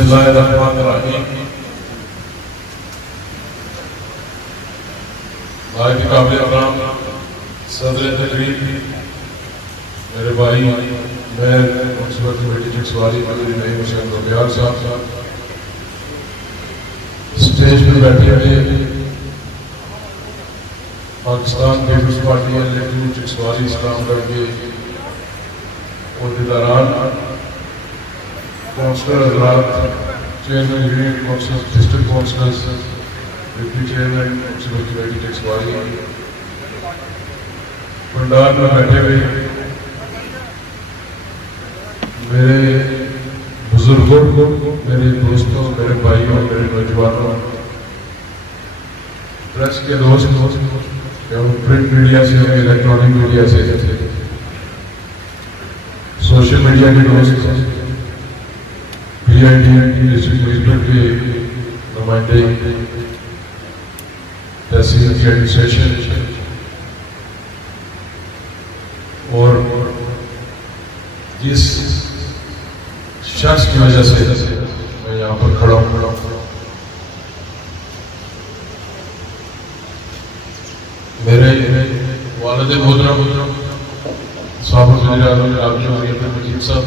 बिस्मिल्लाहिर्रहमानिर्रहीम। भाई काबिल अहतराम सदर तकरीब मेरे भाई मैं म्युनिसिपल कमेटी चिकसवाली नईम हुसैन रुबियाल साहब, स्टेज पर बैठे हुए पाकिस्तान पीपल्स पार्टी एल चिकसवाली इस्लामगढ़ के अहदेदारान, काउंसलर हजरात, chairman union council, district councillors, deputy chairman municipal committee Chiksawali, pandal में बैठे हुए मेरे बुजुर्गों, मेरे दोस्तों, मेरे भाइयों, मेरे नौजवानों, प्रेस के दोस्त, प्रिंट मीडिया से, इलेक्ट्रॉनिक मीडिया से, सोशल मीडिया के दोस्त, PID डिस्ट्रिक्ट मजिस्ट्रेट के नुमाइंदे, तहसील की एडमिनिस्ट्रेशन और जिस शख्स की वजह से मैं यहाँ पर खड़ा हूँ, मेरे वालिद मोहतरम साबिक़ वज़ीर मजीद साहब,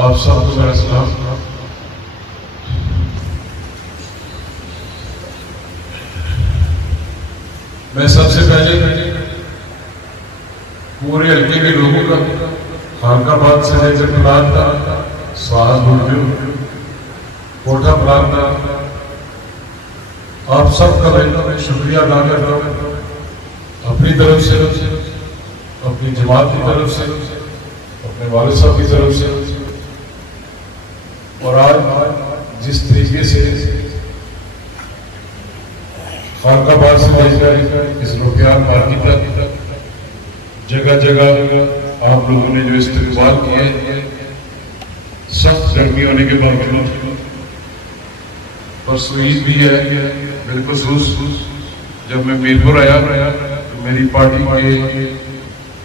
आप सबको मेरा सलाम। मैं सबसे पहले पूरे हल्के के लोगों का खानकाबाद से लेकर प्लांटा, साहब बुर्जू, कोठा प्लांटा, आप सबका मैं शुक्रिया अदा करता हूँ अपनी तरफ से, अपनी जमात की तरफ से, अपने वालिद साहब की तरफ से। और आज जिस तरीके से खानकाबाद से लेकर इस रुबियाल मार्केट तक जगह जगह आप लोगों ने जो इस्तेमाल किए, सख्त गर्मी होने के बावजूद, परसों ईद भी है, बिलखसूस जब मैं मीरपुर आया तो मेरी पार्टी के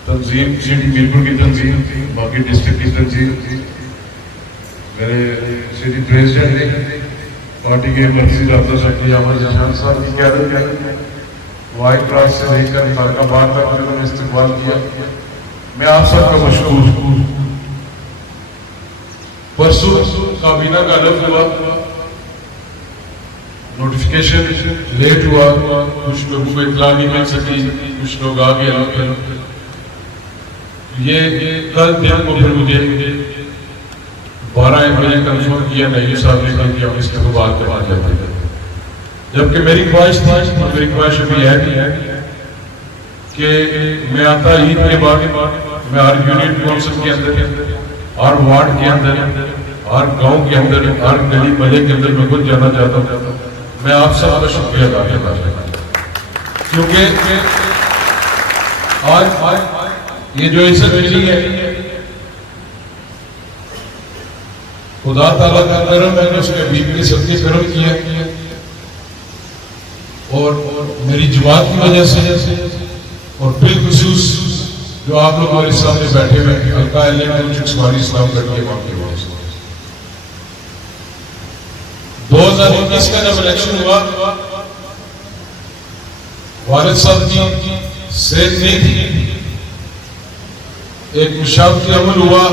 तंजीम, सिटी मीरपुर की तंजीम थी, बाकी डिस्ट्रिक्ट की तंजीम थी, मेरे सिटी प्रेसिडेंट ने पार्टी के मर्कजी राब्ता सेक्रेटरी अहमद जहान साहब की क़यादत में वाइट क्रास से लेकर खानकाबाद तक उन्होंने इस्तेमाल किया। मैं आप सबका मशहूर हूँ। परसों काबीना का अलग हुआ, नोटिफिकेशन लेट हुआ, कुछ लोगों को इत्तला नहीं मिल सकी, कुछ लोग आ गए। ये कल दिन को फिर मुझे 12 बजे कंफर्म किया नहीं साहब ने कि हम इस्तेमाल करवा लेते हैं, जबकि मेरी ख्वाहिश थी, मेरी ख्वाहिश अभी है कि मैं आता ईद के बाद मैं हर यूनिट काउंसिल के अंदर, हर वार्ड के अंदर, हर गांव के अंदर, हर गली मोहल्ले के अंदर मैं खुद जाना चाहता हूँ। मैं आप सबका शुक्रिया अदा करना चाहता हूँ, क्योंकि आज ये जो इज्जत मिली है खुदा ताला का करम है, उसने बीबी के सबके करम किया और मेरी जमात की वजह से, और बिलखुसूस जो आप लोग हमारे सामने बैठे हुए हल्का चिकसवाली इस्लामगढ़ के वाक़े में 2019 का जब इलेक्शन हुआ, वालिद साहब की सेहत नहीं थी, एक मुशावरती अमल हुआ,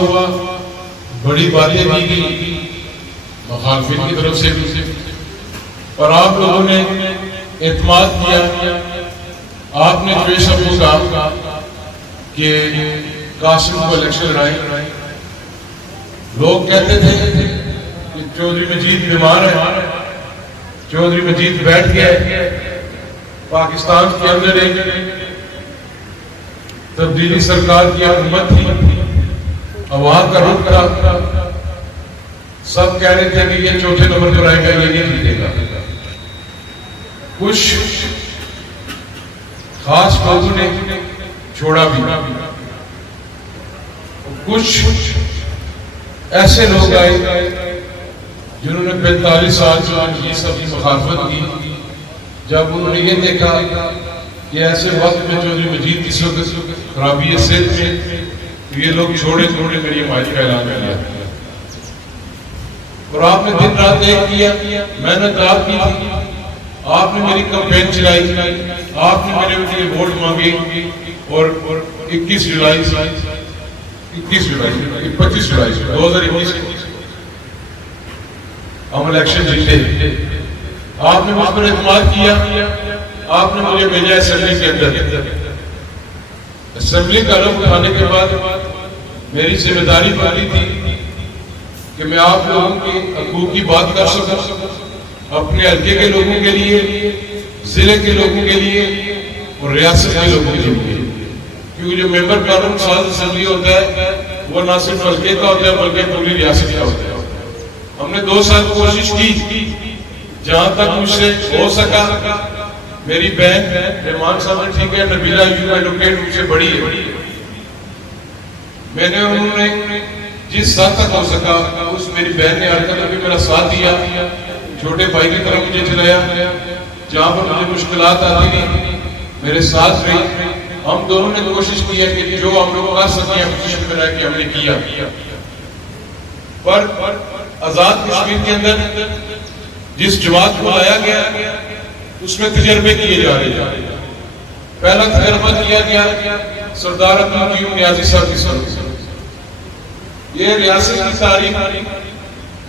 बड़ी बातें की गई मुखालिफिन की तरफ से भी, और आप लोगों ने एतमाद किया, आपने पेशअप को कहा कि कासिम को इलेक्शन लड़ाए। लोग कहते थे कि चौधरी मजीद बीमार है, चौधरी मजीद बैठ गया। पाकिस्तान के अंदर एक तब्दीली सरकार की हुकूमत थी, वहां का रुख था, सब कह रहे थे कि ये चौथे नंबर पर आएगा, ये नहीं जीतेगा। कुछ खास लोगों ने छोड़ा भी, कुछ ऐसे लोग आए जिन्होंने 45 साल ये सब मुखालफत की। जब उन्होंने ये देखा कि ऐसे वक्त में चौधरी मजीद की खराबी सेहत में, ये लोग छोड़े मेरी हिमायत का ऐलान कर दिया। और आपने दिन रात एक किया, मेहनत आप की थी, आपने मेरी कैंपेन चलाई, आपने मेरे लिए वोट मांगे और 21 जुलाई 25 जुलाई 2021 हम इलेक्शन जीते। आपने मुझ पर एतमाद किया, आपने मुझे भेजा असेंबली के अंदर। असेंबली का रुख उठाने के बाद मेरी जिम्मेदारी बनती थी कि मैं आप लोगों के हकूक की बात कर सकूं, अपने हल्के के लोगों के लिए, जिले के लोगों के लिए और रियासत के लोगों के लिए। क्योंकि जो मेंबर पार्लियामेंट साल असेंबली होता है वो ना सिर्फ हल्के का होता है बल्कि पूरी रियासत का होता है। हमने 2 साल कोशिश की, जहां तक मुझसे हो सका। मेरी बहन रहमान साहब ने ठीक है, नबीला एडवोकेट मुझसे बड़ी है, मैंने उन्होंने जिस हद तक हो सका उस मेरी बहन ने हर कदम भी मेरा साथ दिया, छोटे भाई की तरह मुझे चलाया, जहां पर मुझे मुश्किलात आती थी मेरे साथ रही। हम दोनों ने कोशिश की है कि जो हम लोग कर सके पोजीशन में रह के हमने किया। पर आजाद कश्मीर के अंदर जिस जमात को लाया गया उसमें तजर्बे किए जा रहे हैं। पहला तजर्बा किया गया सरदार अब्दुल कयूम नियाज़ी साहब की तरफ। ये रियासत की तारीख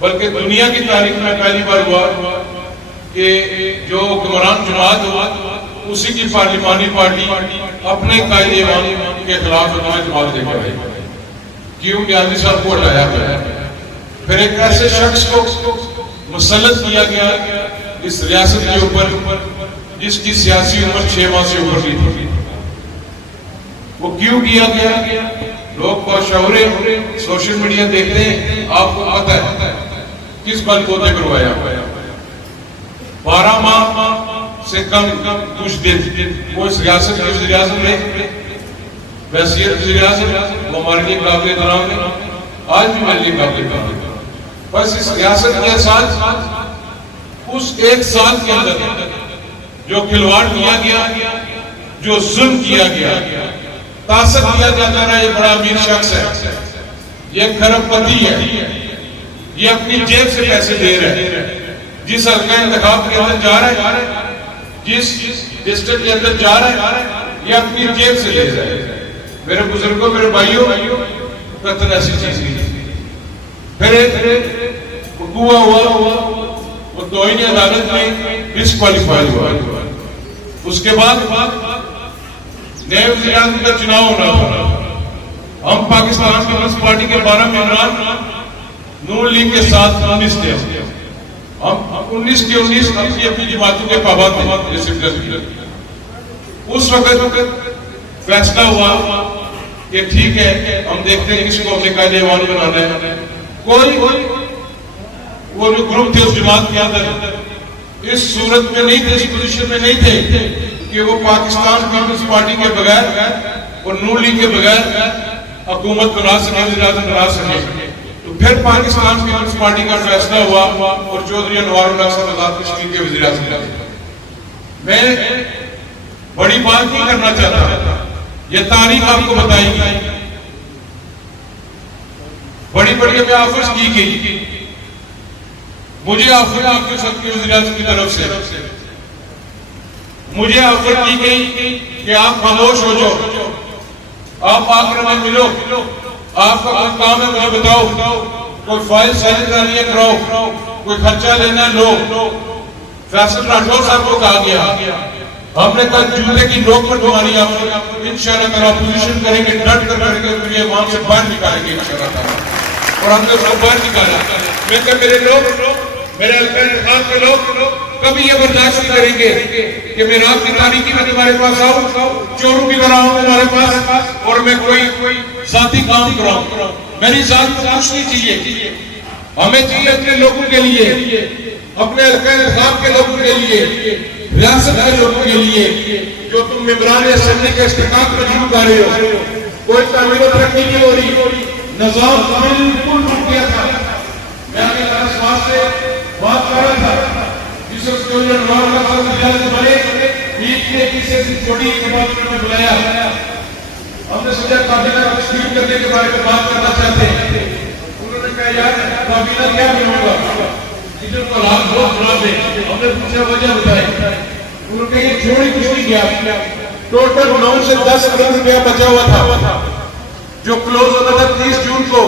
बल्कि दुनिया की तारीख में पहली बार हुआ कि जो हुक्मरान जमात हुआ उसी की पार्लिमानी पार्टी अपने कायदे-ए-मान के खिलाफ जमात लेकर आई। क्यों नियाज़ी साहब को हटाया गया, फिर एक ऐसे शख्स को मुसल्लत किया गया इस रियासत के ऊपर जिसकी सियासी उम्र 6 माह से ऊपर की थी। वो क्यों किया गया? लोग बाशऊर सोशल मीडिया देखते हैं, आपको पता है किस बल को करवाया। 12 माह से कम कुछ दिन वो इस रियासत के वज़ीर-ए-आज़म रहे, वसीयत वज़ीर-ए-आज़म, वो हमारे लिए काबिल एहतराम है, आज भी मेरे लिए काबिल एहतराम है। बस इस रियासत के साथ उस 1 साल के अंदर जो खिलवाड़ किया गया, जो जुल्म किया गया, तासक किया जाता रहा, ये बड़ा अमीर शख्स है, ये खरबपति है, ये अपनी जेब से पैसे दे रहे हैं। जिस हल्का इंतखाब के अंदर जा रहा है, जिस डिस्ट्रिक्ट के अंदर जा रहा है, ये अपनी जेब से दे रहा है। मेरे बुजुर्गों, मेरे भाइयों, कतन ऐसी चीज नहीं। फिर हुआ वो तौहीन अदालत में डिस्क्वालीफाई हुआ। उसके बाद नए वज़ीर-ए-आज़म का चुनाव होना था। हम पाकिस्तान पीपल्स पार्टी के 12 मेंबरान नून लीग के साथ 19 थे। हम 19 के 19 अपनी जमातों के पाबंद थे। उस वक्त फैसला हुआ कि ठीक है, हम देखते हैं किसको अपने कायदे-ए-मान बनाना है। कोई वो जो ग्रुप थे उस जमात के अंदर इस सूरत में नहीं थे, इस पोजीशन में नहीं थे कि वो पाकिस्तान पीपल्स पार्टी के बगैर और नून लीग के बगैर हुकूमत बना सके, वज़ीर-ए-आज़म बना सके। तो फिर पाकिस्तान पीपल्स पार्टी का फैसला हुआ और चौधरी अनवारुल्लाह साहब आजाद कश्मीर के वज़ीर-ए-आज़म बने। मैं बड़ी बात नहीं करना चाहता, ये तारीख आपको बताएगी। बड़ी बड़ी हमें ऑफर्स की गई, मुझे ऑफर आपके सबके वज़ीर-ए-आज़म की तरफ से मुझे ऑफर की गई कि आप खामोश हो जाओ, आप आकर हमें मिलो, आपका कोई काम है मुझे बताओ, कोई फाइल साइन करानी है कराओ, कोई खर्चा लेना लो। फैसल राठौर साहब को कहा गया, हमने कल जूते की नोक पर तुम्हारी आप इंशाअल्लाह ताला पोजीशन करेंगे, डट कर करके वहां से बाहर निकालेंगे इंशाअल्लाह ताला। और हमने उसको बाहर निकाला। मैं क्या मेरे लोग, मेरे इंतखाब के लोग कभी ये बर्दाश्त नहीं करेंगे कि मैं रात की तारीकी में तुम्हारे पास आऊं, चोरों की तरह आऊं तुम्हारे पास और मैं कोई साथी काम कराऊं। मेरी जान को कुछ नहीं चाहिए, हमें चाहिए अपने लोगों के लिए, अपने इंतखाब के लोगों के लिए, रियासत के लोगों के लिए। जो तुम मेंबरान असेंबली के इस्तेकाम पर जुड़ पा रहे हो, कोई तामीर तरक्की नहीं हो रही, निजाम बिल्कुल रुक गया था। मैं अपने समाज से बात कर रहा था, जिस बने ईद के किसी छोटी बात में बुलाया, हमने सोचा काफी तस्वीर करने के बारे में बात करना चाहते हैं। उन्होंने कहा यार काबीना क्या बनाऊंगा, इधर को हाथ बहुत खराब है। हमने पूछा वजह बताई, उन्होंने ये छोड़ कुछ नहीं गया। टोटल 9 से 10 करोड़ रुपया बचा हुआ था जो क्लोज होना था 30 जून को।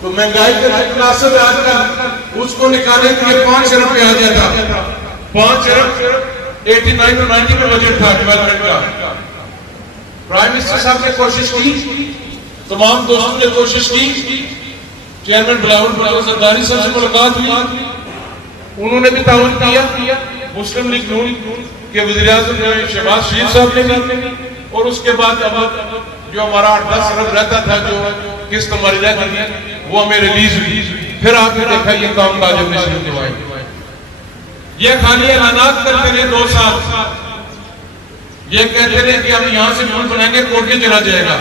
तो महंगाई का क्लासेस आजकल उसको निकालने के लिए 5 अरब पे आ जाता। 5 अरब 89 और 90 में बजट था डेवलपमेंट का। प्राइम मिनिस्टर साहब ने कोशिश की, तमाम दोस्तों ने कोशिश की, चेयरमैन बिलावल भुट्टो सरदारी साहब से मुलाकात हुई, उन्होंने भी ताउन किया, मुस्लिम लीग नून के वज़ीर-ए-आज़म शहबाज शरीफ साहब ने भी, और उसके बाद अब जो हमारा 8-10 अरब रहता था जो किस्त हमारी रहती थी वो हमें रिलीज हुई। फिर आपने देखा ये काम काज हमने शुरू करवाए। ये खाली ऐलानात करते रहे 2 साल, ये कहते रहे कि हम यहां से पुल बनाएंगे, कोर्ट चला जाएगा।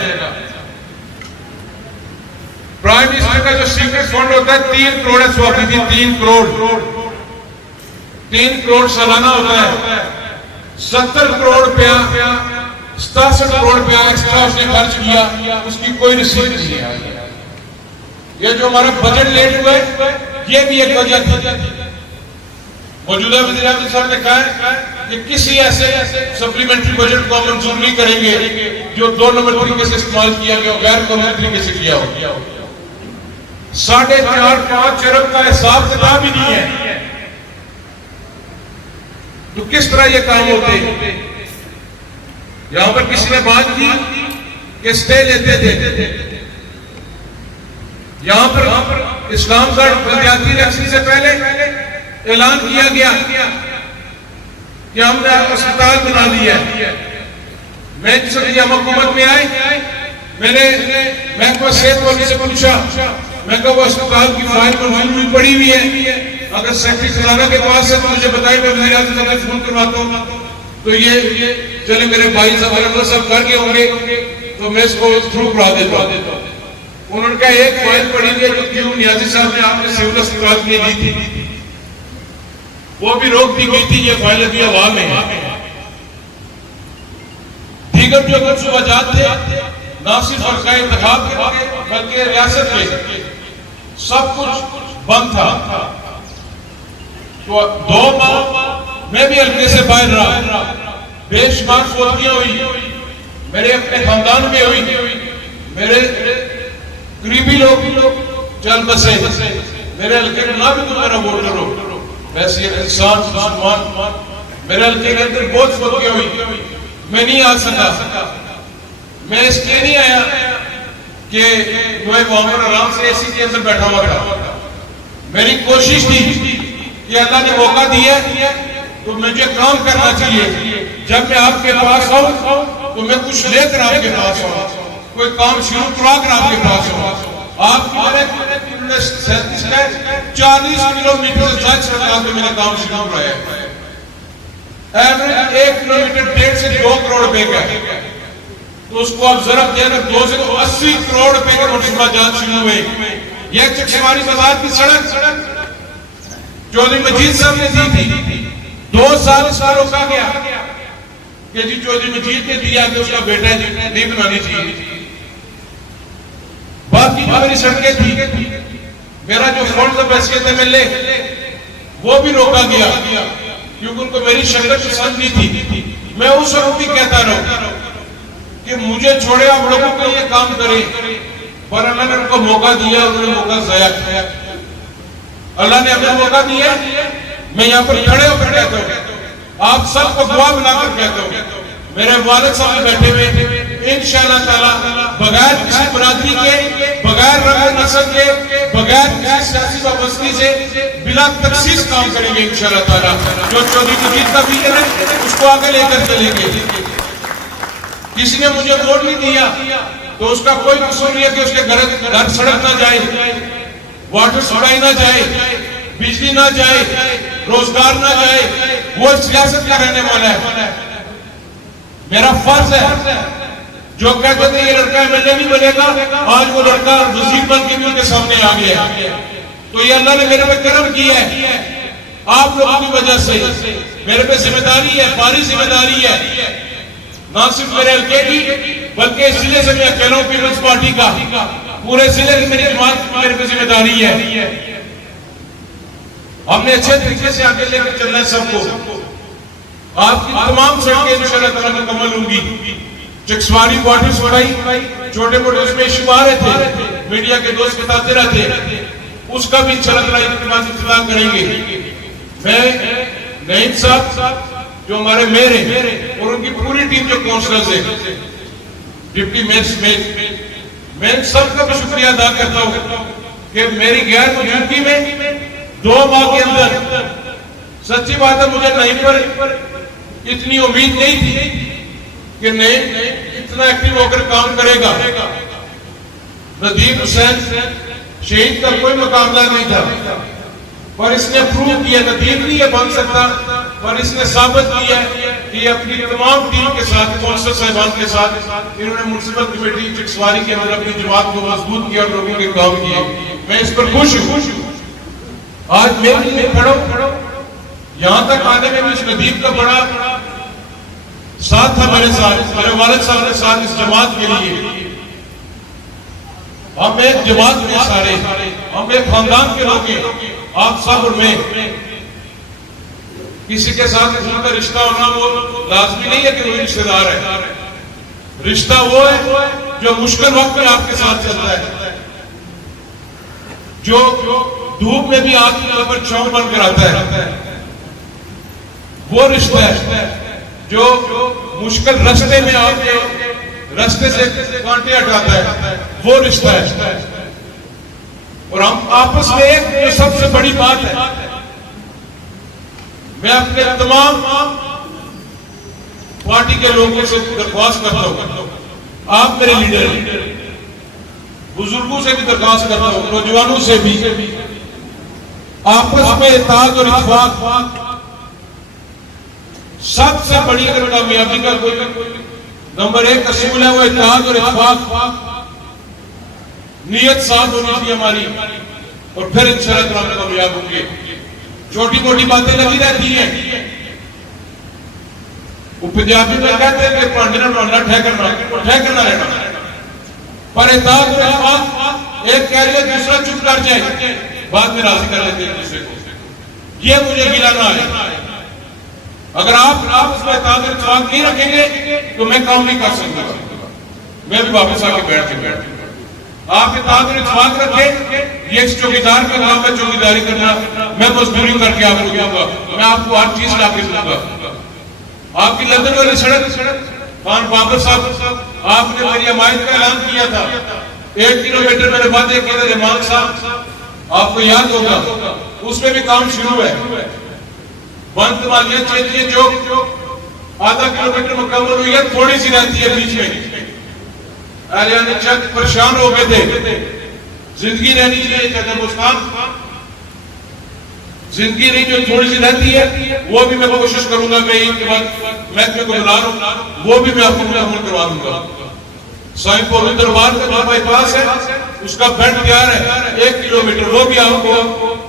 प्राइम मिनिस्टर का जो सीक्रेट फंड होता है 3 करोड़ है, स्वाति थी 3 करोड़ सालाना होता है। 70 करोड़ रुपया 67 करोड़ रुपया एक्स्ट्रा उसने खर्च किया, उसकी कोई रिसीट नहीं है। ये जो हमारा बजट लेट हुआ है ये भी एक वजह थी। मौजूदा वज़ीर-ए-आज़म साहब ने कहा है कि किसी ऐसे सप्लीमेंट्री बजट को हम मंजूर नहीं करेंगे जो 2 नंबर तरीके से इस्तेमाल किया गया, गैर कानूनी तरीके से किया हो। 4.5-5 अरब का हिसाब किताब ही नहीं है, तो किस तरह ये काम होते? यहां पर किसी ने बात की कि स्टे लेते थे, यहां पर इस्लामगढ़ बलदियाती इलेक्शन से पहले ऐलान किया गया कि हमने अस्पताल बना लिया है। मैं जब हुकूमत में आए मैं सेहत वाले से पूछा, मैं कहा वो अस्पताल की फाइल मंजूरी पड़ी हुई है, अगर सेक्रेटरी खजाना के पास है तो मुझे बताइए, मैं वज़ीर-ए-आज़म साहब को फोन करवाता हूँ। तो ये चले मेरे भाई साहब सब कर के होंगे तो मैं इसको थ्रू करा देता हूँ। उन्होंने कहा एक फाइल पड़ी हुई है जो क्यों नियाजी साहब ने आपने सिविल अस्पताल के लिए दी थी, वो भी रोक दी गई थी, ये फाइल अभी हवा में है। दीगर जो कुछ वजह थे ना सिर्फ हल्का इंतखाब के बल्कि रियासत में सब कुछ बंद था। तो 2 माह मैं भी हल्के से बाहर रहा, बेशुमार फौजियां हुई, मेरे अपने खानदान में हुई, मेरे करीबी लोग चल बसे, मेरे हल्के में ना भी तुम मेरा वोटर हो, वैसे इंसान मुसलमान, मेरे हल्के के अंदर बहुत फौजियां हुई, मैं नहीं आ सका। मैं इसलिए नहीं आया कि मैं वहां पर आराम से एसी के अंदर बैठा हुआ था। मेरी कोशिश थी कि अल्लाह ने मौका दिया तो मुझे काम करना चाहिए। जब मैं आपके पास आऊं तो मैं कुछ लेकर आपके पास आऊं, कोई काम शुरू करा कर आपके पास आऊं। आपकी 40 किलोमीटर से मैंने काम शुरू कराया, एवरेज 1 किलोमीटर 1.5 से 2 करोड़ रुपए का, तो उसको आप जरूर देना 2 से 80 करोड़ रुपए के मुनसुबा जात शुरू हुए। यह चकवानी बाजार की सड़क चौधरी मजीद साहब ने दी थी, 2 साल इसका रोका गया कि जी चौधरी मजीद ने दिया कि उसका बेटा नहीं बनानी चाहिए। बाकी जो मेरी सड़कें थी, मेरा जो फंड पैसे थे मिले वो भी रोका गया क्योंकि उनको मेरी शक्ल पसंद नहीं थी। मैं उस वक्त भी कहता रहूं कि मुझे छोड़े आप लोगों के लिए काम करें, पर अल्लाह ने उनको मौका दिया, उन्होंने मौका जाया किया। अल्लाह ने हमें मौका दिया, मैं यहाँ पर खड़े होकर कहता हूँ, आप सबको दुआ बनाकर कहता हूँ, मेरे वालिद साहब बैठे हुए इंशाअल्लाह ताला बगैर किसी बरादरी के, बगैर रंग नस्ल के, बगैर किसी सियासी वाबस्तगी से बिला तखसीस काम करेंगे इंशाअल्लाह ताला। जो चौधरी मजीद का विजन है उसको आगे लेकर चलेंगे। किसी ने मुझे वोट नहीं दिया तो उसका कोई कसूर नहीं है कि उसके घर सड़क ना जाए, वाटर सप्लाई ना जाए, बिजली ना जाए, रोजगार ना जाए, वो सियासत का रहने वाला है। मेरा फर्ज है, जो कहते थे ये लड़का एमएलए नहीं बनेगा, आज वो लड़का वजीर बन के भी उनके सामने आ गया। तो ये अल्लाह ने मेरे पे करम किया है, आप लोगों की वजह से मेरे पे जिम्मेदारी है, भारी जिम्मेदारी है, ना सिर्फ मेरे हल्के की बल्कि इस जिले से मैं अकेला हूं पीपल्स पार्टी का। पूरे जिले की मेरी जमात मेरे पे जिम्मेदारी है। हमने अच्छे तरीके से आगे लेकर चलना है सबको। आपकी तमाम सड़कें इंशाअल्लाह ताला मुकम्मल होंगी। चकसवारी वाटर सप्लाई छोटे मोटे उसमें इशू आ रहे थे, मीडिया के दोस्त बताते रहते, उसका भी इंशाअल्लाह इंतजाम करेंगे। मैं नईम साहब जो हमारे मेयर हैं और उनकी पूरी टीम जो काउंसलर्स है, डिप्टी मेयर, मैं सबका भी शुक्रिया अदा करता हूँ कि मेरी गैर मौजूदगी में 2 माह के अंदर, सच्ची बात है मुझे नहीं पर इतनी उम्मीद नहीं थी कि नहीं इतना एक्टिव होकर काम करेगा। नदीम हुसैन शहीद का कोई मुकाबला नहीं था, पर इसने प्रूव किया नदीम नहीं बन सकता, पर इसने साबित किया कि अपनी तमाम टीम के साथ, काउंसिलर साहिबान के साथ इन्होंने म्युनिसिपल कमेटी चकसवारी के अंदर अपनी जमात को मजबूत किया और लोगों के काम किए। मैं इस पर खुश हूँ। आज मेरे लिए खड़ो यहां तक आने में भी इस नदीम का बड़ा साथ था, मेरे साथ, मेरे वालिद साहब के साथ इस जमात के लिए। हम एक जमात में सारे, हम एक खानदान के लोग हैं। आप सब और मैं, किसी के साथ उनका रिश्ता होना वो लाजमी नहीं है कि वो रिश्तेदार है। रिश्ता वो है जो मुश्किल वक्त में आपके साथ चलता है, जो धूप में भी आपके ऊपर छांव बनकर आता है। वो रिश्ता है जो मुश्किल रास्ते में आपके रास्ते से कांटे हटाता है, वो रिश्ता है। और हम आपस में एक जो सबसे बड़ी बात है, मैं अपने तमाम पार्टी के लोगों से दरख्वास्त करता हूं, आप मेरे लीडर, बुजुर्गों से भी दरख्वास्त करता हूं, नौजवानों से भी, आपस में इत्तेहाद और इत्तेफाक सबसे बड़ी अगर कामयाबी का कोई नंबर 1 असूल है वो इत्तेहाद और इत्तेफाक। नीयत साफ होनी चाहिए हमारी, और फिर इंशाअल्लाह हम कामयाब होंगे। छोटी मोटी बातें लगी रहती हैं, वो पंजाबी में कहते हैं कि भांडे ना ढोना ठहरना रहना, पर इत्तेहाद और इत्तेफाक एक कह रही है दूसरा चुप कर जाए, बाद में राजी कर लेते हैं दूसरे को। ये मुझे गिलाना है। अगर आप उसमें इत्तेहाद और इत्तेफाक नहीं रखेंगे तो मैं काम नहीं कर सकता, मैं भी वापस आके बैठ आप इत्तेहाद और इत्तेफाक रखें। ये चौकीदार का काम है चौकीदारी करना, मैं मजदूरी करके आपको दूंगा, मैं आपको हर चीज ला के दूंगा। आपकी लंदन वाली सड़क खान बाबर साहब, आपने मेरी हमायत का ऐलान किया था, 1 किलोमीटर मेरे वादे किए थे रहमान साहब, आपको याद होगा, उसमें भी काम शुरू है। बंद वालियां चेतिए जो आधा किलोमीटर मुकम्मल हुई है, थोड़ी सी रहती है बीच में। परेशान हो गए थे, जिंदगी रहनी चाहिए कहते मुस्कान, जिंदगी नहीं जो थोड़ी सी रहती है वो भी मैं कोशिश करूंगा, मैं एक बाद महकमे को बुला रहा हूं, वो भी मैं आपको अमल करवा दूंगा। साईंपुर दरबार का बाईपास है, उसका बेड तैयार है 1 किलोमीटर, वो भी आपको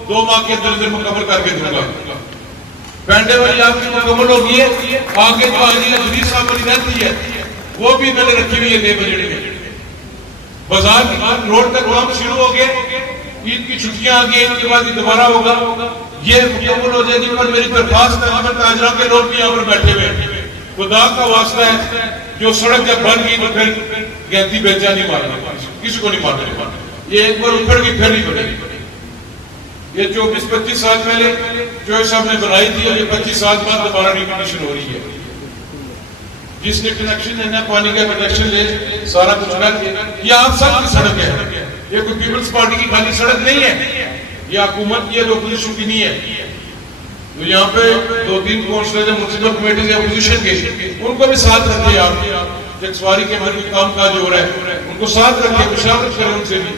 2 माह के अंदर मुकम्मल करके दूंगा। पेंडे वाली आपकी मुकम्मल होगी है, आगे जो आगे जदीद साहब वाली रहती है वो भी मैंने रखी हुई है 2 बजे में। बाजार रोड तक काम शुरू हो गए, ईद की छुट्टियां आ गई, इनके बाद दोबारा होगा, ये मुकम्मल हो जाएगी। पर मेरी दरख्वास्त है, ताजरा के लोग भी यहाँ पर बैठे हुए, खुदा का वास्ता है, जो सड़क जब बन गई तो फिर गैंती बेचा नहीं मारना, किसी को नहीं मारना, ये एक बार उखड़ गई फिर नहीं बनेगी। ये 24-25 साल पहले जो साहब ने बनाई थी, और ये 25 साल बाद दोबारा रिकंडीशन हो रही है। जिसने कनेक्शन लेना, पानी का कनेक्शन ले, सारा कुछ कर, ये आप सब की सड़क है, ये कोई पीपल्स पार्टी की खाली सड़क नहीं है, ये हुकूमत की है, अपोजिशन की नहीं है। तो यहाँ पे 2-3 काउंसिलर म्युनिसिपल कमेटी से अपोजिशन के, उनको भी साथ रखे आप, चकसवारी के अंदर भी काम काज हो रहा है, उनको साथ रखे, मुशावरत करें उनसे भी,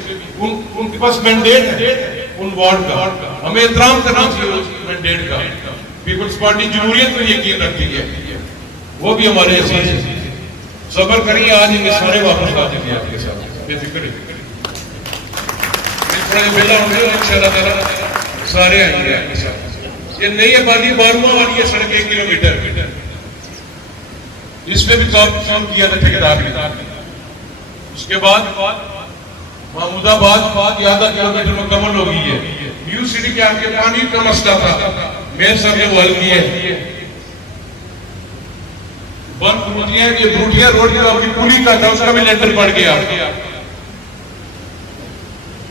उनके पास मैंडेट है उन वार्ड का, हमें एहतराम करना चाहिए उस मैंडेट का। पीपल्स पार्टी जमहूरियत में यकीन रखती है, वो भी हमारे सबर करिए, आज इनके सारे वापस आ जाएंगे आपके साथ, बेफिक्र बेला होंगे, इंशाअल्लाह सारे आएंगे आपके साथ। ये नई आबादी 12वां वाली है सड़क 1 किलोमीटर, इसमें भी काम किया था ठेकेदार ने। उसके बाद महमूदाबाद की आधा किलोमीटर मुकम्मल हो गई है। न्यू सिटी के आगे पानी का मसला था, मेयर साहब ने हल किया है। ब्रूटिया रोड जो अभी पुली का था उसका भी लेंटर पड़ गया।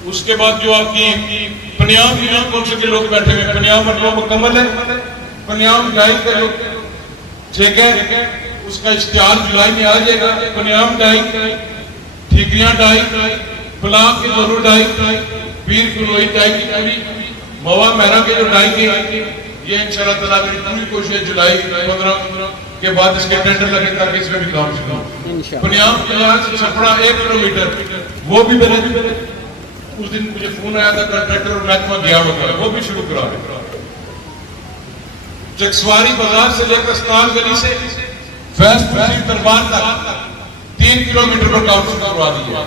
उसके बाद जो आपकी पनियाम यूनियन काउंसिल के लोग बैठे हुए, पनियाम मतलब मुकम्मल है। पनियाम डाई का जो ठेका है उसका इश्तिहार जुलाई में आ जाएगा। पनियाम डाई, ठीकरियां डाई, फलाम की जरूर डाई, पीर कुलोई डाई की पूरी, मवा मेहरा के जो डाई के ये इंशाल्लाह ताला मेरी पूरी कोशिश है जुलाई 15 के बाद इसके टेंडर लगे ताकि इसमें भी काम शुरू हो। पनियाम के यहाँ से छपड़ा 1 किलोमीटर वो भी मैंने उस दिन मुझे फोन आया था कॉन्ट्रैक्टर और महकमा गया होगा, वो भी शुरू करा रहे। चकसवारी बाजार से लेकर अस्ताल गली से फैज दरबार तक 3 किलोमीटर पर काम शुरू करवा दिया।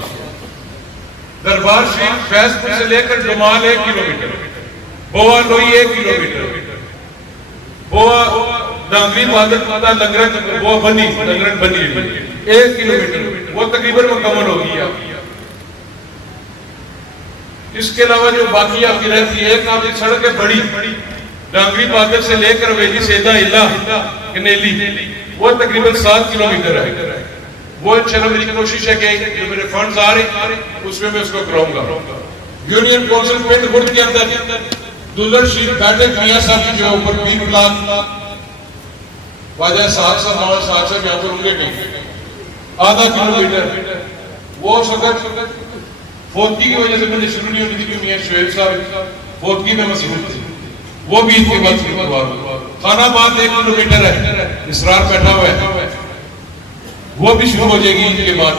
दरबार शरीफ फैजपुर से लेकर डुमाल 1 किलोमीटर, बोआ लोई 1 किलोमीटर, बोआ डांगरी माता लंगरन बोआ बनी लंगरन बनी 1 किलोमीटर, वो तकरीबन मुकम्मल हो गया। इसके अलावा जो बाकी आपकी रहती है, एक आपकी सड़क है बड़ी डांगरी बादल से लेकर वेली सेदा इला कनेली, वो तकरीबन 7 किलोमीटर है। वो इंशाल्लाह मेरी कोशिश है कि जो मेरे फंड्स आ रहे उसमें मैं उसको कराऊंगा। यूनियन काउंसिल पिंड गुड़ के अंदर दुल्हन शरीफ बैठे मियां साहब की जो ऊपर 3 लाख वाजा 700 यहाँ पर होंगे नहीं, आधा किलोमीटर वो सदर फोतगी की वजह से मुझे शुरू नहीं होनी थी कि मियां शोएब साहब फोतगी में मसरूफ थे, वो भी इसके बाद शुरू करवा दो। खानाबाद 1 किलोमीटर है, इसरार बैठा हुआ है, वो भी शुरू हो जाएगी इनके बाद।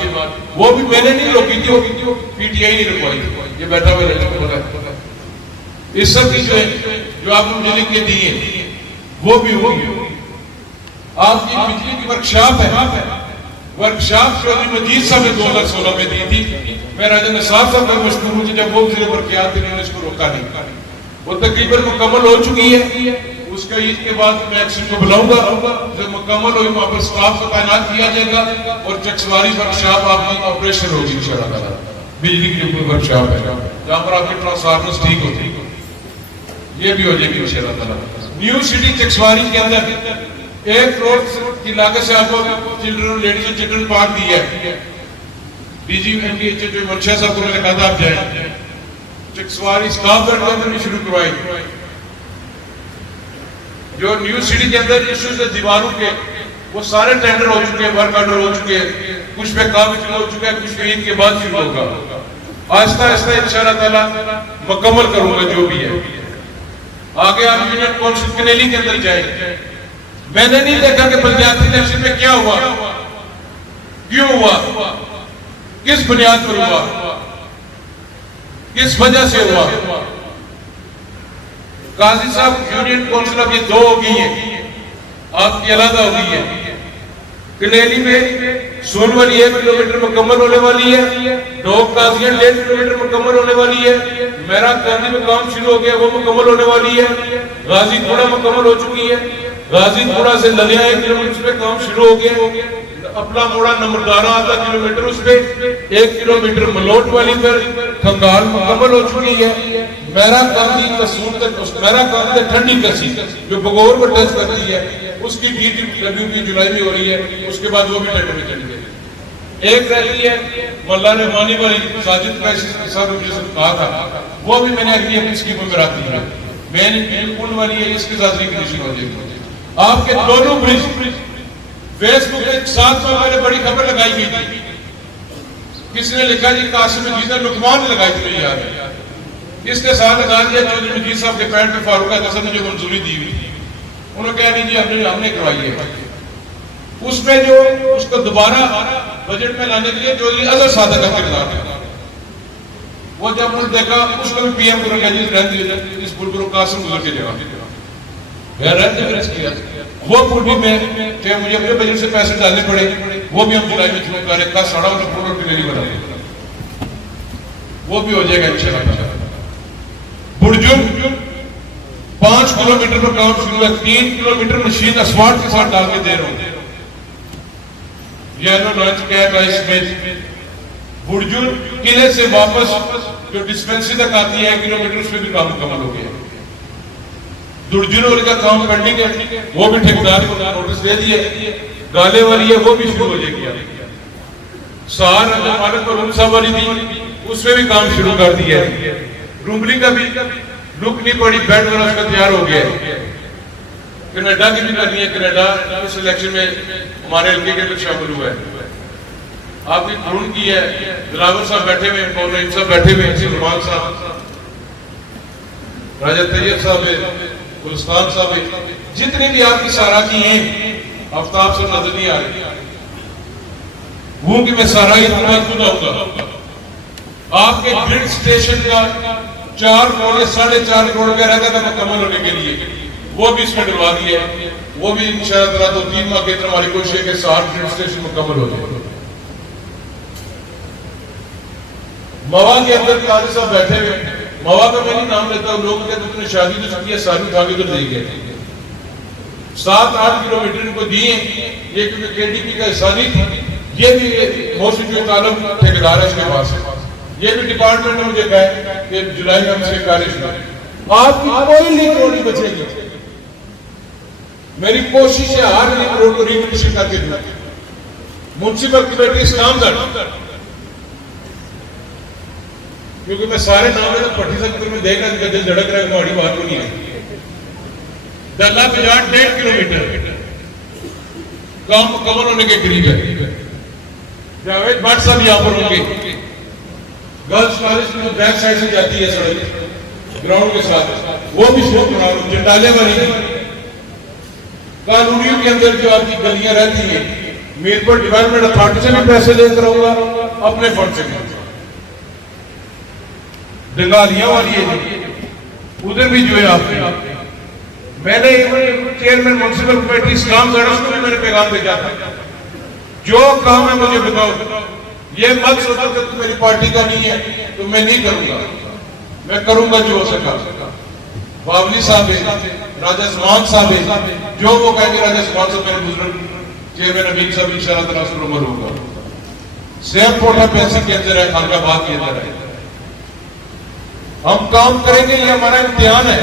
वो भी मैंने नहीं रोकी थी, वो पीटीआई नहीं रुकवाई थी, ये बैठा हुआ है। इस सब की जो आपने मुझे लिख के दी है वो भी होगी। आपकी बिजली की वर्कशॉप है, वर्कशॉप चौधरी मजीद साहब ने 2016 में दी थी। मैं राजा नसार साहब का मशहूर हूँ, जब वो जिले पर क्या थे उन्होंने इसको रोका नहीं, वो तकरीबन मुकम्मल हो चुकी है। उसका ईद के बाद मैं एक्शन को बुलाऊंगा, जब मुकम्मल होगी वहां पर स्टाफ को तैनात किया जाएगा और चकसवारी वर्कशॉप आपकी ऑपरेशन होगी इंशाल्लाह। बिजली की जो वर्कशॉप है जहां पर आपके ट्रांसफार्मर्स ठीक होते हैं, ये भी हो जाएगी इंशाल्लाह। न्यू सिटी चकसवारी के अंदर 1 करोड़ की लागत से आपको children ladies and children park दिया है। डीजी जो मंशा साहब को मैंने कहा था आप जाए, चकसवारी स्टाफ के अंदर भी शुरू करवाई। जो न्यू सिटी के अंदर इश्यूज है दीवारों के, वो सारे टेंडर हो चुके हैं, वर्क ऑर्डर हो चुके हैं, कुछ पे काम शुरू हो चुका है, कुछ पे ईद के बाद शुरू होगा। आहिस्ता आहिस्ता इंशाल्लाह ताला मुकम्मल करूंगा जो भी है। आगे आप यूनियन काउंसिल कनेली के अंदर जाएंगे। मैंने नहीं देखा कि पंचायती इलेक्शन में क्या हुआ, क्यों हुआ, किस बुनियाद पर हुआ, किस वजह से हुआ। काजी साहब यूनियन काउंसिल अब ये 2 हो गई है, आपकी अलग हो गई है। कनेली में सोन वाली 1 किलोमीटर मुकम्मल होने वाली है, डोक काजियां 1.5 किलोमीटर मुकम्मल होने वाली है, मेरा गांधी में काम शुरू हो गया वो मुकम्मल होने वाली है, गाजीपुरा मुकम्मल हो चुकी है, गाजीपुरा से ललिया 1 किलोमीटर पे काम शुरू हो गया, अपना मोड़ा नंबरदारा आधा किलोमीटर उस पे 1 किलोमीटर मलोट वाली पर खंगाल मुकम्मल हो चुकी है। मेरा गांधी कसूर तक मेरा गांधी ठंडी कसी जो बगौर को टच करती है उसकी DTW जुलाई में हो रही है, उसके बाद वो भी टेंडर में चली गई। एक रहती है मल्ला रहमानी वाली साजिद क्राइसिस के साथ मुझे कहा था, वो भी मैंने अगली अपनी स्कीमों में रखी है। मेन पुल वाली है, इसके साथ रिकनेक्शन हो जाएगी। आपके दोनों ब्रिज फेसबुक पे 7 साल पहले बड़ी खबर लगाई गई थी, किसी ने लिखा जी कासिम मजीद ने लुकमान लगाई थी यार, इसके साथ लगा दिया चौधरी मजीद साहब के पैंट पे फारूक हसन ने जो मंजूरी दी हुई थी, उन्होंने कहा नहीं जी हमने करवाई है। उसमें जो उसको दोबारा बजट में लाने के लिए चौधरी अजहर सादक का किरदार था, वो जब उन्होंने देखा उसको भी PM को रहने इस पुल को कासिम गुजर के जगह वो पुल भी मैं मुझे अपने बजट से पैसे डालने पड़े, वो भी हम जुलाई में शुरू करें, का सड़ा पुल और कनेली बना वो भी हो जाएगा इंशाल्लाह। बुर्जुम 5 किलोमीटर पर काम शुरू है, 3 किलोमीटर मशीन असफाल्ट के साथ डाल के दे रहा हूं। येलो लॉन्च कैट राइस में बुर्जुल किले से वापस जो डिस्पेंसरी तक आती है 1 किलोमीटर, उसमें भी काम मुकम्मल हो गया। दुर्जुनों का काम पेंडिंग है, वो भी ठेकेदार को नोटिस दे दिए। गाले वाली है वो भी शुरू हो जाएगी। सहार मालिक पर उनसा वाली थी, उसमें भी काम शुरू कर दिया है। रुमली का भी लुक नहीं पड़ी, बेड वाला उसका तैयार हो गया है। कनाडा की भी करनी है, कनाडा इस इलेक्शन में हमारे हल्के के अंदर शामिल हुआ है। आपने ढूंढ की है, दिलावर साहब बैठे हुए, मौलाना साहब बैठे हुए, सलमान साहब, राजा तैयब साहब, गुलस्तान साहब, जितने भी आपकी सारा की हैं, आफ्ताब से नजर नहीं आ रही वो कि मैं सारा ही आऊंगा। आपके ग्रिड स्टेशन का 4 करोड़ या 4.5 करोड़ रुपया रहता था मुकम्मल होने के लिए, वो भी इसमें डलवा दिया है। वो भी इंशाअल्लाह 2-3 माह के अंदर हमारी कोशिश है कि 60 ग्रिड स्टेशन मुकम्मल हो जाए। मवा के अंदर काजी साहब बैठे हुए, मवा का मैं नहीं नाम लेता हूं, लोग कहते तुमने शादी तो की है, सारी उठा के तो ले गए। 7-8 किलोमीटर इनको दिए, ये क्योंकि केडीपी का हिस्सा नहीं था। ये भी मौसम जो तालुक ठेकेदार है इसके पास है। ये भी डिपार्टमेंट ने मुझे कहा कि जुलाई में हमसे कार्य शुरू, आपकी कोई लिंक रोड नहीं बचेगी। मेरी कोशिश है हर लिंक रोड को रिकनेक्शन करके दूं। म्युनिसिपल कमेटी इस काम कर, क्योंकि मैं सारे नाम पट्टी सकते में देख रहा दिल धड़क रहा है, हमारी बात नहीं है। दल्ला बाजार 1.5 किलोमीटर काम मुकम्मल होने के करीब है। जावेद भट्ट साहब यहाँ पर होंगे। गर्ल्स कॉलेज की बैक साइड से जाती है सड़क ग्राउंड के साथ, वो भी शुरू करा लो। चंडाले वाली कानूनियों के अंदर जो आपकी गलियां रहती हैं, मीरपुर डेवलपमेंट अथॉरिटी से भी पैसे लेकर आऊंगा, अपने फंड से भी। डंगालियां वाली है उधर भी जो है आपने, मैंने चेयरमैन म्युनिसिपल कमेटी इस काम कर रहा हूं, मैंने पैगाम भेजा था जो काम है मुझे बताओ। ये मत सोचो कि तुम मेरी पार्टी का नहीं है तो मैं नहीं करूंगा, मैं करूंगा जो हो सका। बावली साहब है, राजा सलमान साहब है, जो वो कहेंगे राजा सलमान साहब मेरे बुजुर्ग चेयरमैन अमीन साहब इंशाअल्लाह ताला से उम्र होगा। सेम कोटा पैसे के अंदर है, खानकाबाद के अंदर है। हम काम करेंगे, ये हमारा इम्तिहान है।